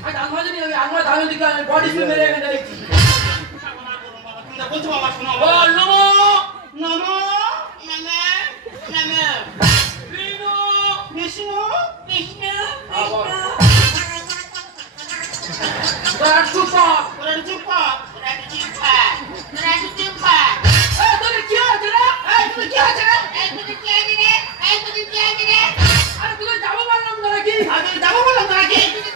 আমি দাঁত মাজনি আমি আমরা ধান দিকে বডি স্প্রে মেরে এখানে দেখছি তুমি বলছো বাবা শোনো বল নমো নমো নমো নমো বিষ্ণু বিষ্ণু বিষ্ণু তোরা চুপ কর ওরা চুপ কর ওরা চুপ কর ওরা চুপ কর এই তোর কি হচ্ছে রে এই তুমি কি আছে রে এই তুমি কি আছে রে এই তুমি কি আছে রে আরে তুই যাবো বললাম না নাকি আমি যাবো বললাম নাকি তুই